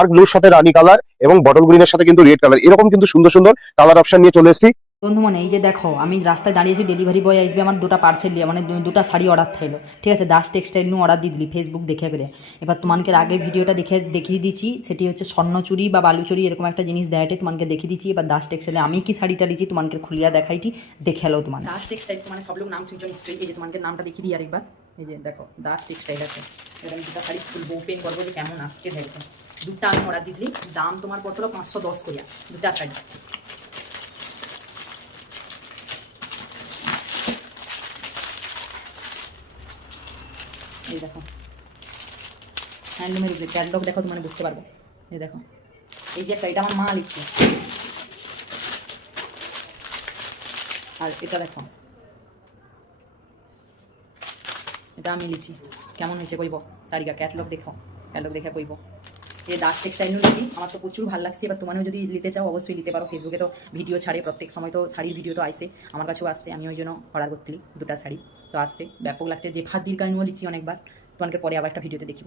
Dark ব্লুর সাথে রানী colour এবং বটল গ্রিনের সাথে কিন্তু রেড কালার, এরকম কিন্তু সুন্দর সুন্দর কালার অপশন নিয়ে চলে এসেছি। বন্ধু মানে এই যে দেখো আমি রাস্তায় দাঁড়িয়েছি, ডেলিভারি বয় আসবে আমার দুটা পার্সেল নিয়ে, মানে দুটা শাড়ি অর্ডার থাইলো, ঠিক আছে। দাস টেক্সটাইল নিয়ে অর্ডার দিয়ে দিলি ফেসবুক দেখে করে। এবার তোমাকে আগে ভিডিওটা দেখিয়ে দিচ্ছি, সেটি হচ্ছে স্বর্ণচুরি বা বালুচুরি এরকম একটা জিনিস দেয়টে তোমাকে দেখিয়ে দিচ্ছি। এবার দাস টেক্সটাইলে আমি কি শাড়িটা লিছি তোমাকে খুলিয়া দেখাইটি, দেখে এলো তোমার দাস টেক্সটাইল, মানে সব লোক নাম শুনছো নিশ্চয়ই। এই যে তোমাকে নামটা দেখিয়ে দিই আরেকবার, এই যে দেখো দাস টেক্সটাইল আছে। এবার আমি দুটা শাড়ি খুলবো, ওপেন করবো যে কেমন আসছে দেখো। দুটা আমি অর্ডার দিয়ে দিলি, দাম তোমার পড়লো 510 করিয়া দুটা শাড়ি। এই দেখো হ্যান্ডলুমের উপরে ক্যাটলগ দেখো, তোমার বুঝতে পারবো। এই দেখো এই যে একটা, এটা আমার মা লিখছে। আর এটা দেখো, এটা আমি লিখছি। কেমন হয়েছে কইব শাড়িটা, ক্যাটলগ দেখো, ক্যাটলগ দেখে কইব। এই দাস টেক্সটাইল নিয়েছি, আমার তো প্রচুর ভালো লাগছে। এবার তোমারও যদি নিতে চাও অবশ্যই নিতে পারো। ফেসবুকে তো ভিডিও ছাড়ে প্রত্যেক সময়, তো শাড়ির ভিডিও তো আসে, আমার কাছেও আসছে। আমি ওই জন্য অর্ডার করতে দুটা শাড়ি তো আসছে, ব্যাপক লাগছে। যে ভাত দীর্ঘায় নিয়েও লিখছি অনেকবার, তোমাকে পরে আবার একটা ভিডিওতে দেখিব।